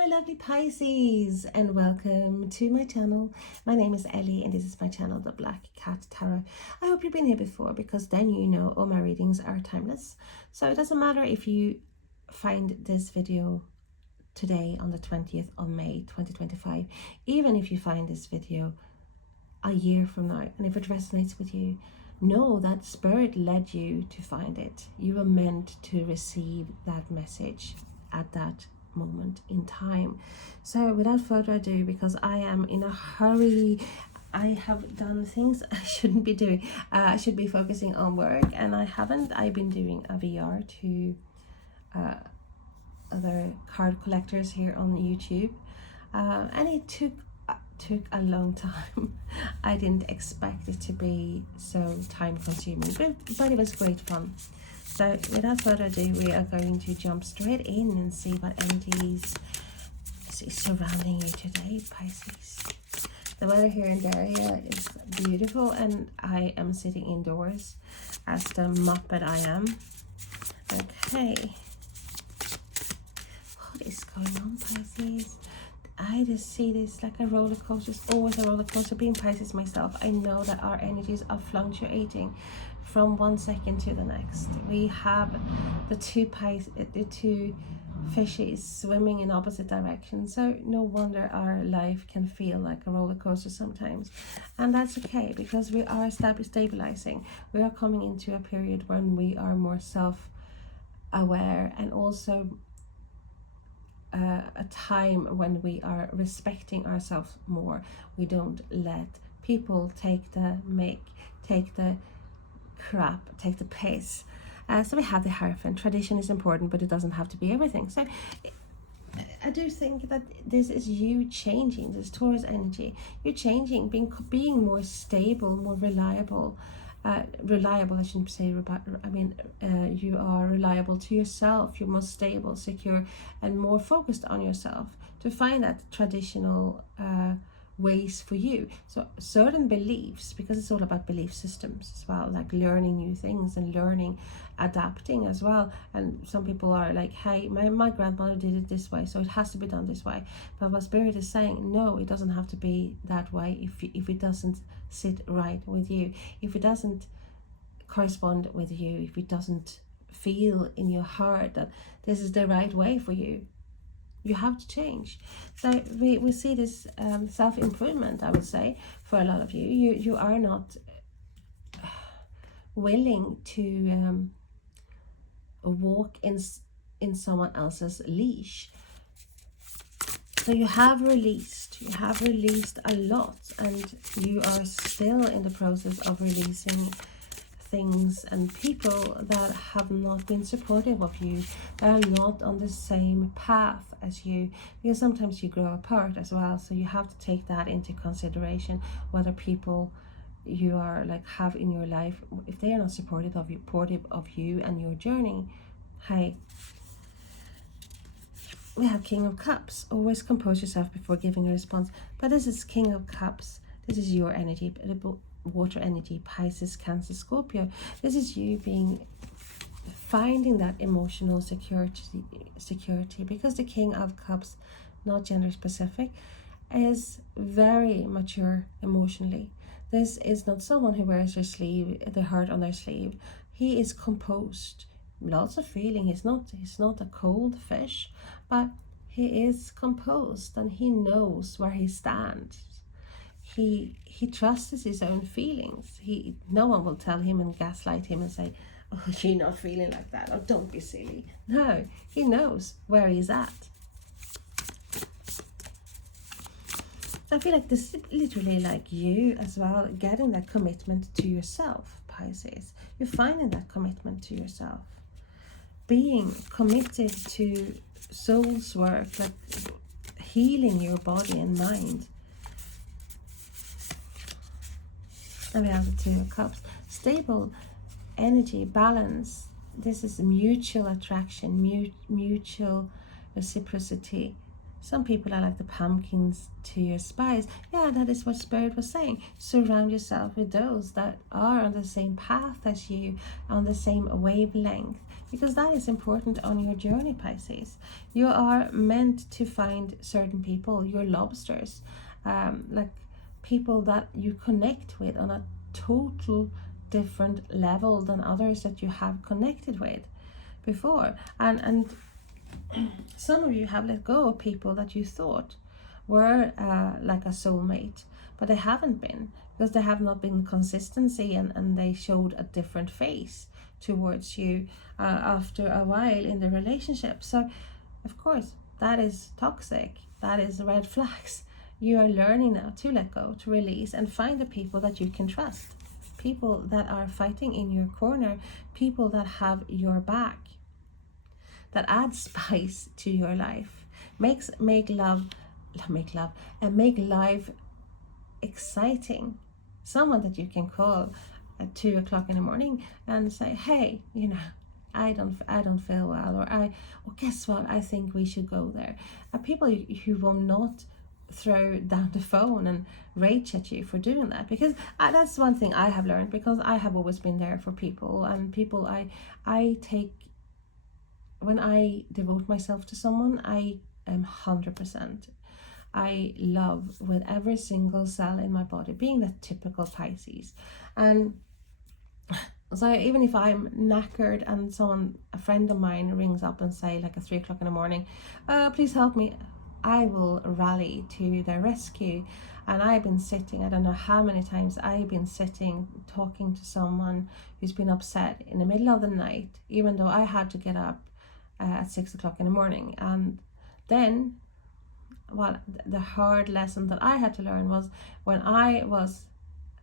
my lovely Pisces, and welcome to my channel. My name is Ellie and this is my channel, The Black Cat Tarot. I hope you've been here before, because then you know all my readings are timeless. So it doesn't matter if you find this video today on the 20th of May 2025, even if you find this video a year from now, and if it resonates with you, know that Spirit led you to find it. You were meant to receive that message at that moment in time. So without further ado, because I am in a hurry, I have done things I shouldn't be doing. I should be focusing on work, and I haven't. I've been doing a VR to other card collectors here on YouTube, and it took a long time. I didn't expect it to be so time consuming, but it was great fun. So without further ado, we are going to jump straight in and see what energies is surrounding you today, Pisces. The weather here in the area is beautiful, and I am sitting indoors as the muppet I am. Okay. What is going on, Pisces? I just see this like a roller coaster. It's always a roller coaster. Being Pisces myself, I know that our energies are fluctuating from one second to the next. We have the two fishes swimming in opposite directions, so no wonder our life can feel like a roller coaster sometimes. And that's okay, because we are stabilizing. We are coming into a period when we are more self-aware, and also a time when we are respecting ourselves more. We don't let people take the crap, take the piss. So we have the Hierophant. Tradition is important, but it doesn't have to be everything. So I do think that this is you changing, this Taurus energy. You're changing, being more stable, more reliable. Reliable, I shouldn't say, you are reliable to yourself. You're more stable, secure, and more focused on yourself to find that traditional ways for you. So certain beliefs, because it's all about belief systems as well, like learning new things and learning, adapting as well. And some people are like, hey, my grandmother did it this way, so it has to be done this way. But what Spirit is saying, no, it doesn't have to be that way if it doesn't sit right with you, if it doesn't correspond with you, if it doesn't feel in your heart that this is the right way for you. You have to change. So we see this self-improvement, I would say, for a lot of you. You are not willing to walk in someone else's leash. So you have released a lot, and you are still in the process of releasing things and people that have not been supportive of you, that are not on the same path as you, because sometimes you grow apart as well. So you have to take that into consideration, whether people you are like have in your life, if they are not supportive of you and your journey. Hey, we have King of Cups. Always compose yourself before giving a response. But this is King of Cups. This is your energy, water energy, Pisces, Cancer, Scorpio. This is you finding that emotional security, because the King of Cups, not gender specific, is very mature emotionally. This is not someone who wears their heart on their sleeve. He is composed, lots of feeling. He's not a cold fish, but he is composed, and he knows where he stands. He trusts his own feelings. No one will tell him and gaslight him and say, oh, you're not feeling like that, or don't be silly. No, he knows where he's at. I feel like this is literally like you as well, getting that commitment to yourself, Pisces. You're finding that commitment to yourself. Being committed to soul's work, like healing your body and mind. And we have the Two of Cups. Stable energy, balance. This is mutual attraction, mutual reciprocity. Some people are like the pumpkins to your spice. Yeah, that is what Spirit was saying. Surround yourself with those that are on the same path as you, on the same wavelength, because that is important on your journey, Pisces. You are meant to find certain people, your lobsters, like people that you connect with on a total different level than others that you have connected with before. And some of you have let go of people that you thought were like a soulmate, but they haven't been, because they have not been consistency, and they showed a different face towards you after a while in the relationship. So of course that is toxic, that is red flags. You are learning now to let go, to release, and find the people that you can trust, people that are fighting in your corner, people that have your back, that adds spice to your life, make life exciting. Someone that you can call at 2 o'clock in the morning and say, hey, I don't feel well, or guess what, I think we should go there. People who will not throw down the phone and rage at you for doing that, because that's one thing I have learned, because I have always been there for people, and people I take, when I devote myself to someone, I am 100%. I love with every single cell in my body, being that typical Pisces. And so even if I'm knackered and a friend of mine rings up and say, like at 3 o'clock in the morning, please help me, I will rally to their rescue. And I've been sitting, I don't know how many times I've been sitting talking to someone who's been upset in the middle of the night, even though I had to get up at 6 o'clock in the morning. And then the hard lesson that I had to learn was, when I was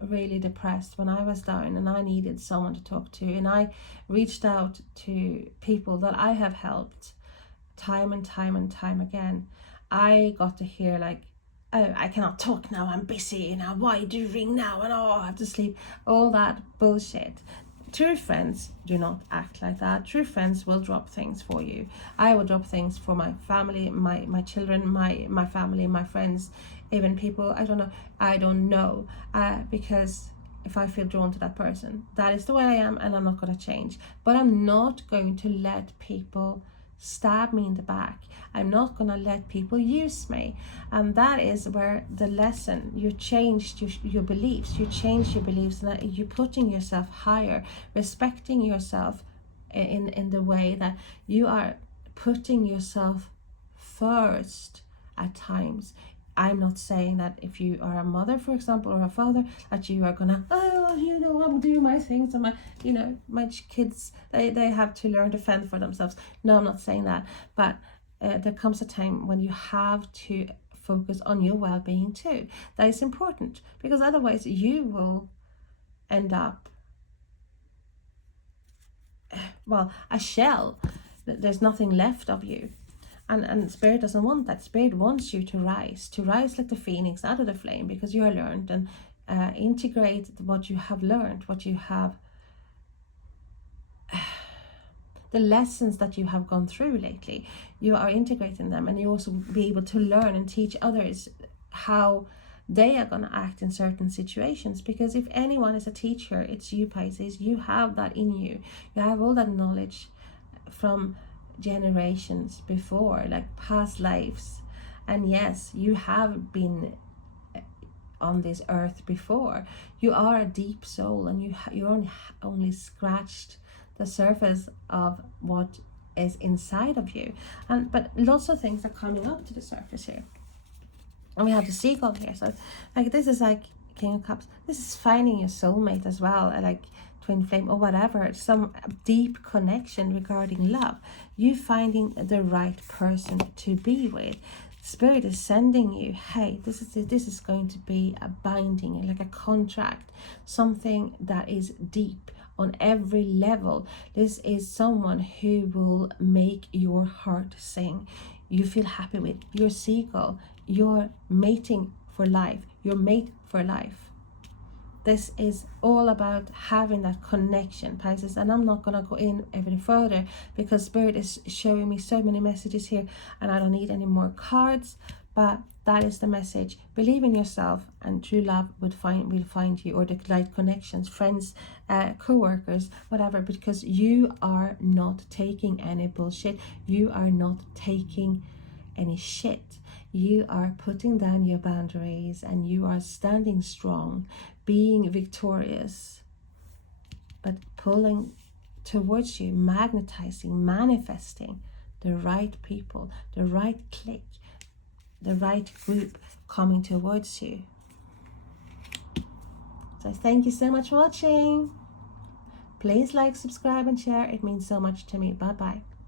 really depressed, when I was down and I needed someone to talk to, and I reached out to people that I have helped time and time and time again, I got to hear like, oh, I cannot talk now, I'm busy now, why do you ring now, and I have to sleep, all that bullshit. True friends do not act like that. True friends will drop things for you. I will drop things for my family, my children, my family, my friends, even people I don't know, because if I feel drawn to that person, that is the way I am, and I'm not going to change. But I'm not going to let people stab me in the back. I'm not going to let people use me. And that is where the lesson, you changed your beliefs, and you're putting yourself higher, respecting yourself in the way that you are putting yourself first at times. I'm not saying that if you are a mother, for example, or a father, that you are gonna, I'm doing my things, and my kids, they have to learn to fend for themselves. No, I'm not saying that, but there comes a time when you have to focus on your well-being too. That is important, because otherwise you will end up a shell. There's nothing left of you. And Spirit doesn't want that. Spirit wants you to rise like the phoenix out of the flame, because you have learned, and integrate what you have learned, what you have, the lessons that you have gone through lately. You are integrating them, and you also be able to learn and teach others how they are going to act in certain situations. Because if anyone is a teacher, it's you, Pisces. You have that in you. You have all that knowledge from generations before, like past lives. And yes, you have been on this earth before. You are a deep soul, and you only scratched the surface of what is inside of you. But lots of things are coming up to the surface here. And we have the seagull here. So like, this is like King of Cups. This is finding your soulmate as well, like twin flame or whatever, some deep connection regarding love. You finding the right person to be with. Spirit is sending you, hey, this is going to be a binding, like a contract, something that is deep on every level. This is someone who will make your heart sing. You feel happy with your seagull, your mating for life, your mate for life. This is all about having that connection, Pisces. And I'm not going to go in any further because Spirit is showing me so many messages here and I don't need any more cards. But that is the message. Believe in yourself and true love will find you, or the right connections, friends, co-workers, whatever, because you are not taking any bullshit. You are not taking any shit. You are putting down your boundaries and you are standing strong, being victorious, but pulling towards you, magnetizing, manifesting the right people, the right clique, the right group coming towards you. So thank you so much for watching. Please like, subscribe and share. It means so much to me. Bye bye.